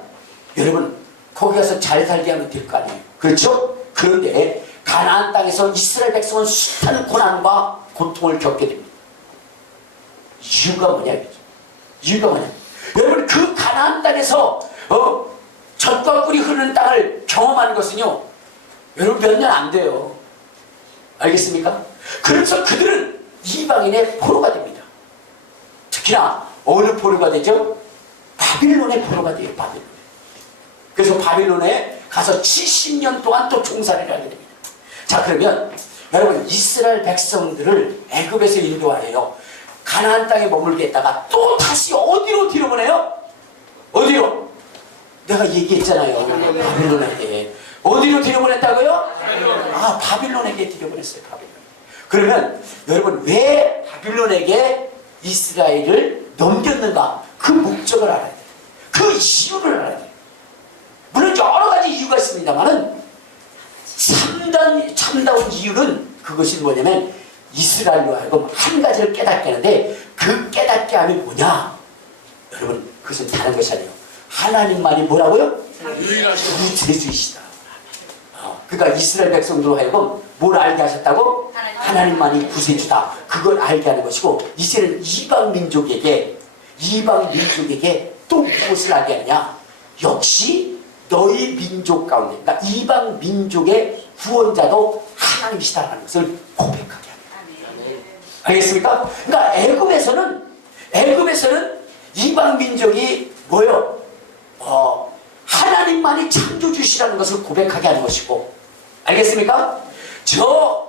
여러분 거기 가서 잘 살게 하면 될 거 아니에요. 그렇죠? 그런데 가나안 땅에서 이스라엘 백성은 숱한 고난과 고통을 겪게 됩니다. 이유가 뭐냐 이거죠. 이유가 뭐냐. 여러분 그 가나안 땅에서 젖과 꿀이 흐르는 땅을 경험하는 것은요 여러분 몇 년 안 돼요. 알겠습니까? 그래서 그들은 이방인의 포로가 됩니다. 특히나 어느 포로가 되죠? 바빌론의 포로가 돼요. 바빌론. 그래서 바빌론에 가서 70년 동안 또 종살이를 하게 됩니다. 자 그러면 여러분 이스라엘 백성들을 애굽에서 인도하여요 가나안 땅에 머물게 했다가 또 다시 어디로 뒤로 보내요? 어디로? 내가 얘기했잖아요. 바빌론에게. 어디로 뒤로 보냈다고요? 아 바빌론에게 뒤로 보냈어요. 바빌론. 그러면 여러분 왜 바빌론에게 이스라엘을 넘겼는가? 그 목적을 알아야 돼요. 그 이유를 알아야 돼요. 물론 여러 가지 이유가 있습니다만은 참다운 이유는 그것이 뭐냐면 이스라엘로 하여금 한 가지를 깨닫게 하는데 그 깨닫게 함이 뭐냐? 여러분 그것은 다른 것이 아니에요. 하나님만이 뭐라고요? 구세주이시다. 그러니까 이스라엘 백성들로 하여금 뭘 알게 하셨다고? 하나님만이 구세주다. 그걸 알게 하는 것이고 이제는 이방 민족에게 또 무엇을 알게 하느냐? 역시 너희 민족 가운데 그러니까 이방 민족의 구원자도 하나님이시다라는 것을 고백하게 합니다. 알겠습니까? 그러니까 애굽에서는 이방 민족이 뭐요? 하나님만이 창조주시라는 것을 고백하게 하는 것이고 알겠습니까? 저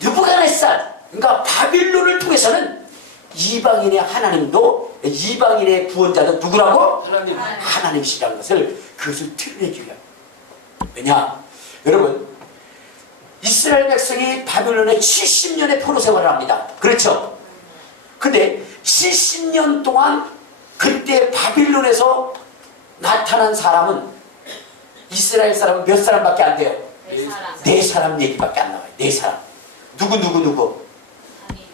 느부갓네살 그러니까 바빌론을 통해서는 이방인의 하나님도 이방인의 구원자도 누구라고? 하나님이시라는 것을 그것을 드러내기 위함. 왜냐? 여러분 이스라엘 백성이 바빌론에 70년의 포로 생활을 합니다. 그렇죠? 근데 70년 동안 그때 바빌론에서 나타난 사람은 이스라엘 사람은 몇 사람밖에 안 돼요? 네 사람 얘기밖에 안 나와요. 네 사람. 누구?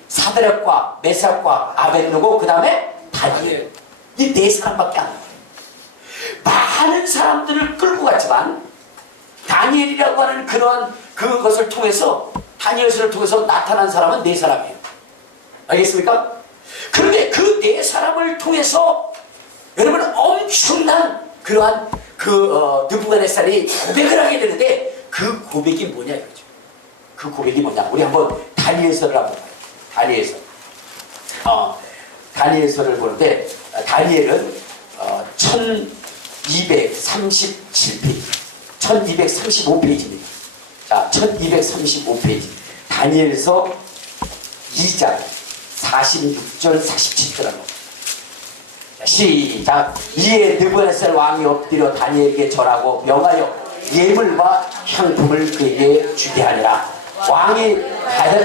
사드락과 메삭과 아벳느고 그 다음에 다니엘. 이 네 사람밖에 안 나와요. 많은 사람들을 끌고 갔지만 다니엘이라고 하는 그러한 그것을 통해서 다니엘서를 통해서 나타난 사람은 네 사람이에요. 알겠습니까? 그런데 그 네 사람을 통해서 여러분 엄청난 그러한 느부갓네살이 고백을 하게 되는데 그 고백이 뭐냐 이거죠. 그 고백이 뭐냐? 우리 한번 다니엘서를 한번 봐요. 다니엘서. 다니엘서를 보는데 다니엘은 1237페이지, 1235페이지입니다. 자, 1235페이지. 다니엘서 2장 46절 47절하고 시작. 이에 느부갓네살 왕이 엎드려 다니엘에게 절하고 명하여 예물과 향품을 그에게 주게 하니라. 왕이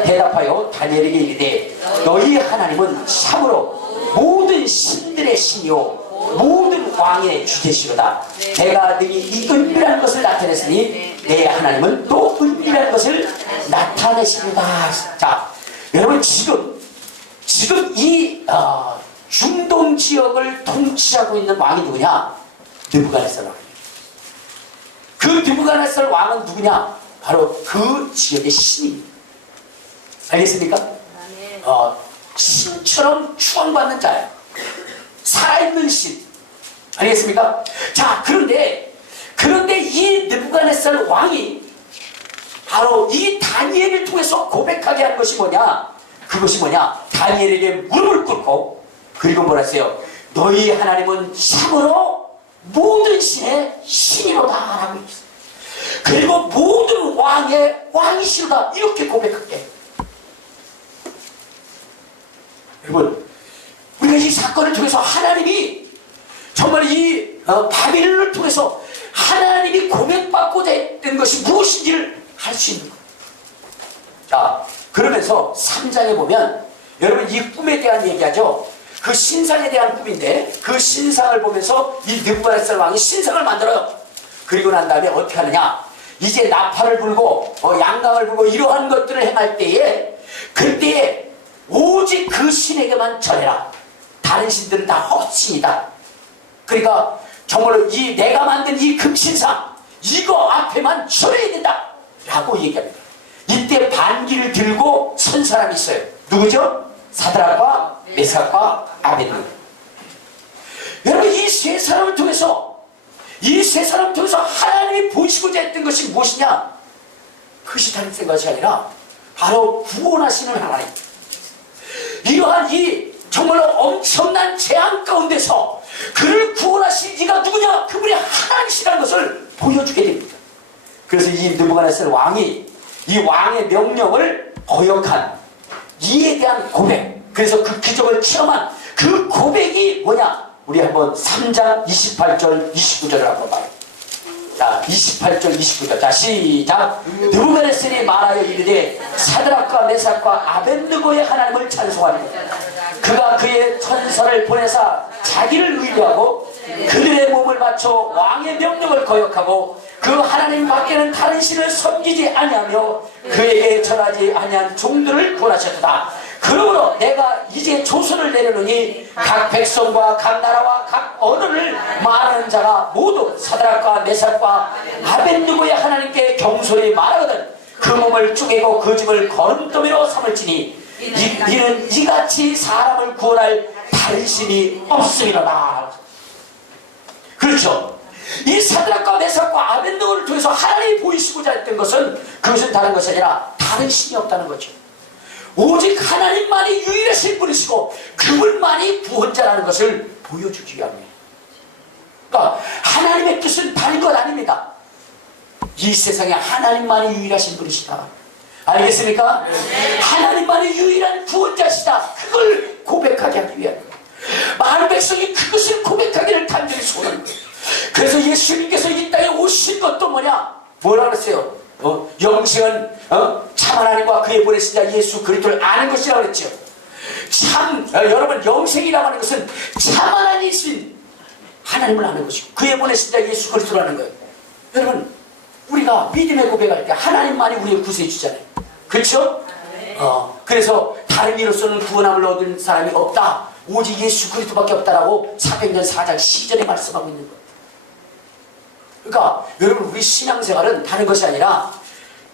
대답하여 다니엘에게 이르되 너희 하나님은 참으로 모든 신들의 신이요 모든 왕의 주제시로다. 내가 능히 이 은밀한 것을 나타냈으니 내 하나님은 또 은밀한 것을 나타내시리다. 자, 여러분 지금 이 중동 지역을 통치하고 있는 왕이 누구냐? 느부갓네살 왕. 그 느부갓네살 왕은 누구냐? 바로 그 지역의 신입니다. 알겠습니까? 신처럼 추앙받는 자예요. 살아있는 살아있는 신. 알겠습니까? 자, 그런데 이 느부갓네살 왕이 바로 이 다니엘을 통해서 고백하게 한 것이 뭐냐? 그것이 뭐냐? 다니엘에게 무릎을 꿇고, 그리고 뭐라 했어요? 너희 하나님은 참으로 모든 신의 신이로다 라고 했어요. 그리고 모든 왕의 왕이시로다 이렇게 고백하게. 여러분, 우리가 이 사건을 통해서 하나님이 정말 이 바벨론을 통해서 하나님이 고백받고자 했던 것이 무엇인지를 알 수 있는 거예요. 자, 그러면서 3장에 보면 여러분 이 꿈에 대한 얘기하죠. 그 신상에 대한 꿈인데 그 신상을 보면서 이 느부갓네살 왕이 신상을 만들어요. 그리고 난 다음에 어떻게 하느냐? 이제 나팔을 불고 양강을 불고 이러한 것들을 행할 때에 그때에 오직 그 신에게만 절해라. 다른 신들은 다 헛신이다. 그러니까 정말로 이 내가 만든 이 금신상 이거 앞에만 절해야 된다 라고 얘기합니다. 이때 반기를 들고 선 사람이 있어요. 누구죠? 사드락과 메삭과 아벤느고. 여러분 이 세 사람을 통해서 하나님이 보시고자 했던 것이 무엇이냐? 그것이 다른 것이 아니라 바로 구원하시는 하나님. 이러한 이 정말로 엄청난 재앙 가운데서 그를 구원하신 이가 누구냐? 그분이 하나님이시라는 것을 보여주게 됩니다. 그래서 이 느부갓네살 왕이 이 왕의 명령을 거역한 이에 대한 고백, 그래서 그 기적을 체험한 그 고백이 뭐냐? 우리 한번 3장 28절 29절을 한번 봐요. 자, 28절 29절. 자, 시작. 느부갓네살이 말하여 이르되 사드락과 메삭과 아벤느고의 하나님을 찬송하며 그가 그의 천사를 보내사 자기를 의뢰하고 그들의 몸을 바쳐 왕의 명령을 거역하고 그 하나님 밖에는 다른 신을 섬기지 아니하며 그에게 절하지 아니한 종들을 구원하셨다. 그러므로 내가 이제 조선을 내려놓으니 각 백성과 각 나라와 각 언어를 말하는 자가 모두 사드락과 메삭과 아벤느고의 하나님께 경솔히 말하거든 그 몸을 쪼개고 그 집을 거름더미로 삼을지니 이는 이같이 사람을 구원할 다른 신이 없으리로다. 그렇죠. 이 사드락과 메삭과 아벤느고를 통해서 하나님이 보이시고자 했던 것은 그것은 다른 것이 아니라 다른 신이 없다는 거죠. 오직 하나님만이 유일하신 분이시고 그분만이 구원자라는 것을 보여주기 위함이에요. 그러니까 하나님의 뜻은 다른 것 아닙니다. 이 세상에 하나님만이 유일하신 분이시다. 알겠습니까? 하나님만이 유일한 구원자시다. 그걸 고백하게 하기 위함이에요. 많은 백성이 그것을 고백하기를 간절히 소원합니다. 그래서 예수님께서 이 땅에 오신 것도 뭐냐? 뭐라 그랬어요? 영생은 참 하나님과 그의 보내신 자 예수 그리스도를 아는 것이라고 그랬죠. 참 여러분 영생이라고 하는 것은 참 하나님이신 하나님을 아는 것이고 그의 보내신 자 예수 그리스도를 아는 거예요. 여러분 우리가 믿음의 고백할 때 하나님만이 우리를 구세해 주잖아요. 그렇죠? 그래서 다른 이로서는 구원함을 얻은 사람이 없다. 오직 예수 그리스도밖에 없다라고 사도행전 4장 10절에 말씀하고 있는 거예요. 그러니까 여러분 우리 신앙생활은 다른 것이 아니라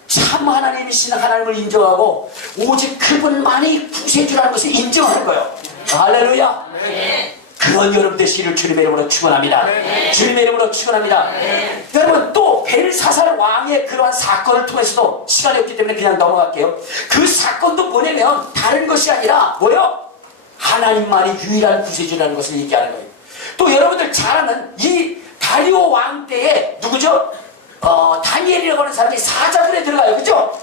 참 하나님이신 하나님을 인정하고 오직 그분만이 구세주라는 것을 인정하는 거예요. 할렐루야. 그런 여러분 되시기를 주님의 이름으로 축원합니다. 주님의 이름으로 축원합니다. 여러분 또 벨사살 왕의 그러한 사건을 통해서도 시간이 없기 때문에 그냥 넘어갈게요. 그 사건도 뭐냐면 다른 것이 아니라 뭐요? 하나님만이 유일한 구세주라는 것을 얘기하는 거예요. 또 여러분들 잘 아는 이 다리오 왕 때에 누구죠? 다니엘이라고 하는 사람이 사자굴에 들어가요. 그죠?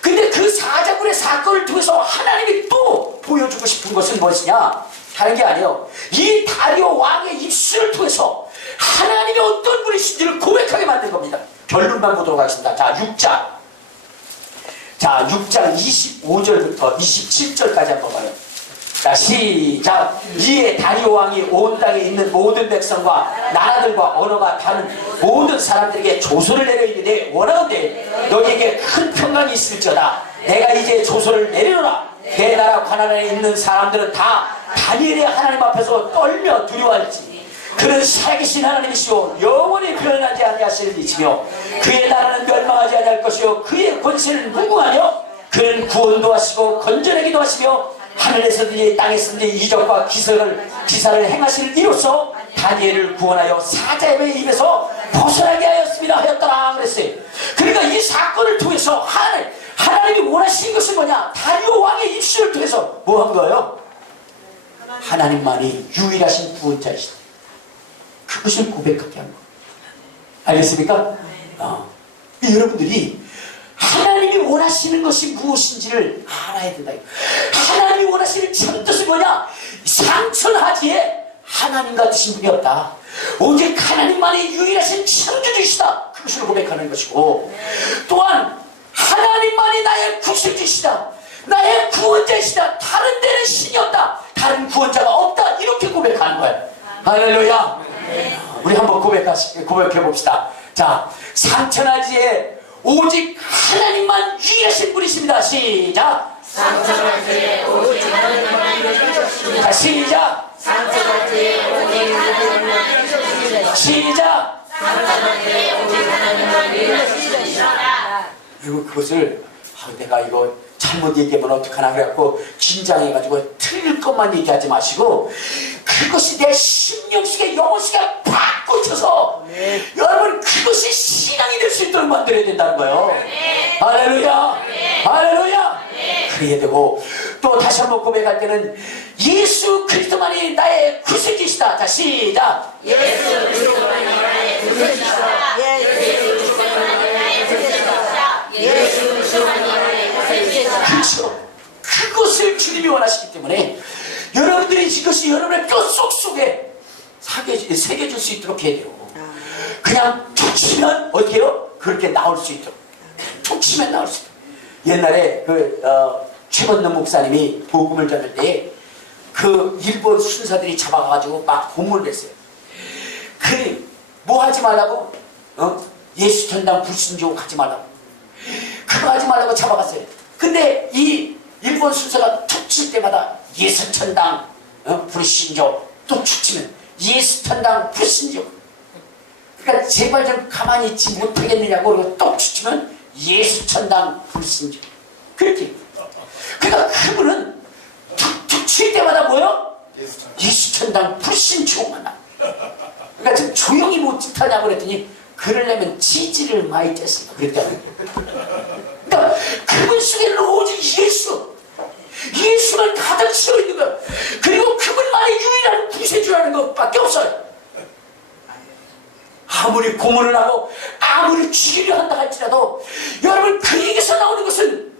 근데 그 사자굴의 사건을 통해서 하나님이 또 보여주고 싶은 것은 무엇이냐? 다른 게 아니에요. 이 다리오 왕의 입술을 통해서 하나님이 어떤 분이신지를 고백하게 만든 겁니다. 결론만 보도록 하겠습니다. 자, 6장 25절부터 27절까지 한번 봐요. 자, 시작. 이에 다리오 왕이 온 땅에 있는 모든 백성과 나라들과 언어가 다른 모든 사람들에게 조소를 내려 이르되 원하건대 너희에게 큰 평강이 있을지어다. 내가 이제 조소를 내려놓으라. 내 나라 가나안에 있는 사람들은 다 다니엘의 하나님 앞에서 떨며 두려워할지 그는 살아계신 하나님이시오 영원히 변하지 아니하시는 이시며 그의 나라는 멸망하지 아니할 것이요 그의 권세는 무궁하며 그는 구원도 하시고 건전하기도 하시며 하늘에서든지 땅에서든지 이적과 기사를 행하실 이로써 다니엘을 구원하여 사자의 입에서 벗어나게 하였습니다 하였더라 그랬어요. 그러니까 이 사건을 통해서 하나님이 원하시는 것은 뭐냐? 다리오 왕의 입술을 통해서 뭐 한 거예요? 하나님만이 유일하신 구원자이시다. 그것을 고백하게 한 거예요. 알겠습니까? 여러분들이 하나님이 원하시는 것이 무엇인지를 알아야 된다. 하나님이 원하시는 참뜻이 뭐냐? 상천하지에 하나님 같으신 분이 없다. 오직 하나님만이 유일하신 창조주이시다. 그것을 고백하는 것이고, 또한 하나님만이 나의 구세주이시다. 나의 구원자이시다. 다른 데는 신이 없다. 다른 구원자가 없다. 이렇게 고백하는 거예요. 할렐루야. 우리 한번 고백해 봅시다. 자, 상천하지에 오직 하나님만 유일하신 분이십니다. 시작. 상천하지에 오직 하나님만 유일하십니다. 자, 시작. 상천하지에 오직 하나님만 유일하십니다. 시작. 상천하지에 오직 하나님만 유일하십니다. 그리고 그것을 내가 이거 잘못 얘기하면 어떡하나 그래갖고 긴장해가지고 틀릴 것만 얘기하지 마시고, 그것이 내 심령 속에 영혼 속에 팍 꽂혀서 여러분 그것이 신앙이 될 수 있도록 만들어야 된다는 거예요. 할렐루야. 할렐루야. 그래야 되고, 또 다시 한번 고백할 때는 예수 그리스도만이 나의 구세주이시다. 자, 시작. 예수 그리스도만이 나의 구세주시다. 예수 그리스도만이 나의 구세주시다. 예수 그리스도만이 나의 구세주시다. 그렇죠. 그것을 주님이 원하시기 때문에 여러분들이 이것이 여러분의 뼛속 속에 새겨질 수 있도록 해야 돼요. 그냥 툭 치면 어떻게 해요? 그렇게 나올 수 있도록. 툭 치면 나올 수 있도록. 옛날에 최건능 목사님이 복음을 전할 때 그 일본 순사들이 잡아가지고 막 고문을 했어요. 뭐 하지 말라고? 예수 전당 불신조 하지 말라고. 그거 하지 말라고 잡아갔어요. 근데 이 일본 순사가 툭 칠 때마다 예수 천당 불신조, 또 툭 치면 예수 천당 불신조. 그러니까 제발 좀 가만히 있지 못하겠느냐고, 그리고 또 툭 치면 예수 천당 불신조. 그렇게. 그러니까 그분은 툭 칠 때마다 뭐요? 예수 천당 불신조만 나. 그러니까 좀 조용히 못하냐고 그랬더니, 그러려면 치즈를 많이 쬐습니다. 그랬다는 거예요. 그러니까 그분 속에는 오직 예수만 가득 채워 있는 거예요. 그리고 그분만이 유일한 구세주라는 것밖에 없어요. 아무리 고문을 하고 아무리 죽이려 한다 할지라도 여러분 그에게서 나오는 것은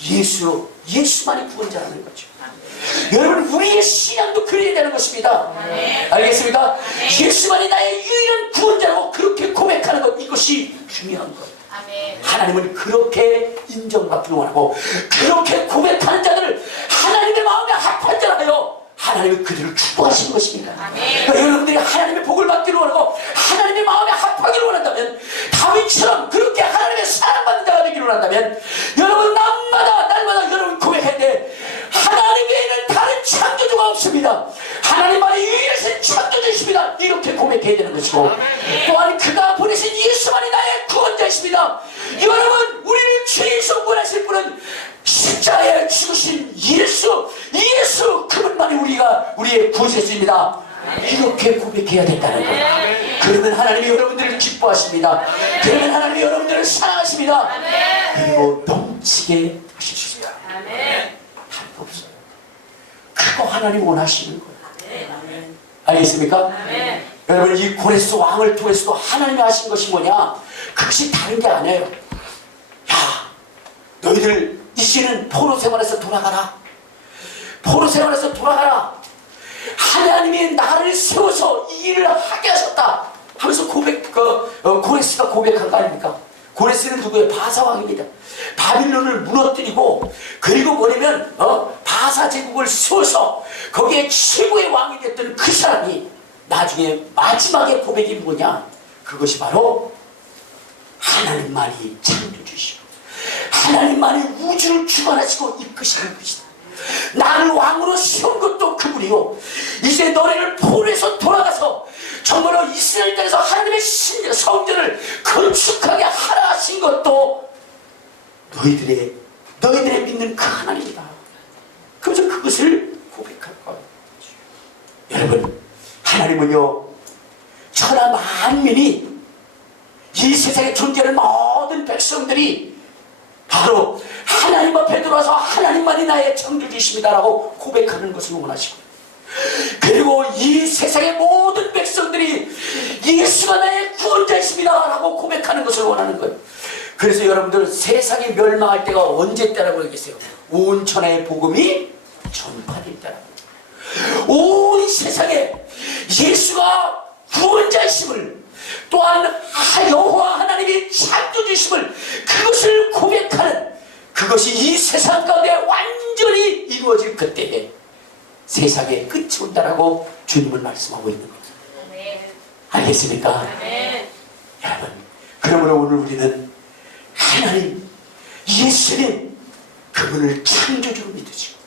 예수만이 구원자라는 거죠. 여러분 우리의 신앙도 그래야 되는 것입니다. 알겠습니까? 예수만이 나의 유일한 구원자라고 그렇게 고백하는 것, 이것이 중요한 것. 하나님은 그렇게 인정받기를 원하고, 그렇게 고백하는 자들을 하나님의 마음에 합한 자라요 하나님은 그들을 축복하시는 것입니다. 그러니까 여러분들이 하나님의 복을 받기를 원하고 하나님의 마음에 합하기를 원한다면, 다윗처럼 그렇게 하나님의 사랑받는 자가 되기를 원한다면, 여러분 날마다 여러분 고백할 때 하나님 외에는 다른 창조주가 없습니다. 하나님만이 유일하신 창조주이십니다. 이렇게 고백해야 되는 것이고, 또한 그가 보내신 예수만이 나의 구원자이십니다. 여러분 우리를 죄에서 구원하실 분은 십자가에 죽으신 예수 그분만이 우리의 구세주입니다. 이렇게 고백해야 된다는 거예요. 그러면 하나님이 여러분들을 기뻐하십니다. 그러면 하나님이 여러분들을 사랑하십니다. 그리고 넘치게 하실 수 있습니다. 답이 없어요. 그거 하나님 원하시는 거예요. 알겠습니까? 여러분 이 고레스 왕을 통해서도 하나님이 하신 것이 뭐냐? 그것이 다른 게 아니에요. 야, 너희들 이제는 포로 생활에서 돌아가라. 포로 생활에서 돌아가라. 하나님이 나를 세워서 이 일을 하게 하셨다 하면서 고레스가 고백한 거 아닙니까? 고레스는 누구예요? 바사왕입니다. 바빌론을 무너뜨리고, 그리고 뭐냐면 바사 제국을 세워서 거기에 최고의 왕이 됐던 그 사람이 나중에 마지막에 고백이 뭐냐? 그것이 바로 하나님만이 창조주시고 하나님만이 우주를 주관하시고 이끄시는 것이다. 나를 왕으로 세운 것도 그분이요, 이제 너희를 포로에서 돌아가서 정말로 이스라엘 땅에서 하나님의 성전을 건축하게 하라 하신 것도 너희들의 믿는 그 하나님이다. 그래서 그것을 고백할 거예요. 여러분, 하나님은요, 천하 만민이, 이 세상에 존재하는 모든 백성들이 바로 하나님 앞에 들어와서 하나님만이 나의 창조주이십니다라고 고백하는 것을 원하시고, 그리고 이 세상의 모든 백성들이 예수가 나의 구원자이십니다라고 고백하는 것을 원하는 거예요. 그래서 여러분들, 세상이 멸망할 때가 언제 때라고 얘기했어요? 온 천하의 복음이 전파될 때라고. 온 세상에 예수가 구원자이심을, 또한 여호와 하나님이 창조주심을, 그것을 고백하는, 그것이 이 세상 가운데 완전히 이루어질 그때에 세상의 끝이 온다라고 주님은 말씀하고 있는 겁니다. 알겠습니까? 여러분, 그러므로 오늘 우리는 하나님, 예수님, 그분을 창조주로 믿으시고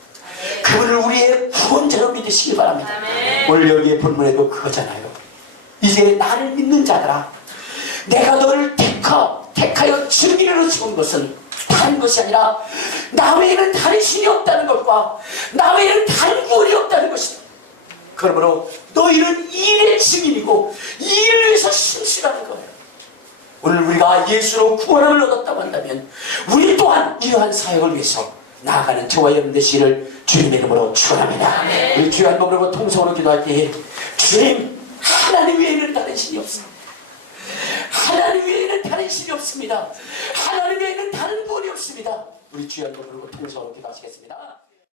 그분을 우리의 구원자로 믿으시기 바랍니다. 오늘 여기에 본문에도 그거잖아요. 이제 나를 믿는 자들아, 내가 너를 택하여 진리로 세운 것은 다른 것이 아니라 나 외에는 다른 신이 없다는 것과 나 외에는 다른 구원이 없다는 것이다. 그러므로 너희는 이 일의 증인이고 이 일을 위해서 신실하는 거예요. 오늘 우리가 예수로 구원함을 얻었다고 한다면 우리 또한 이러한 사역을 위해서 나아가는 저와 여러분 되시기를 주님의 이름으로 축원합니다. 우리 주여 한 번으로 통성으로 기도할 때, 주님, 하나님 외에는 다른 신이 없습니다. 하나님 외에는 다른 신이 없습니다. 하나님 외에는 다른 구원이 없습니다. 우리 주여 한 번으로 통성으로 기도하시겠습니다.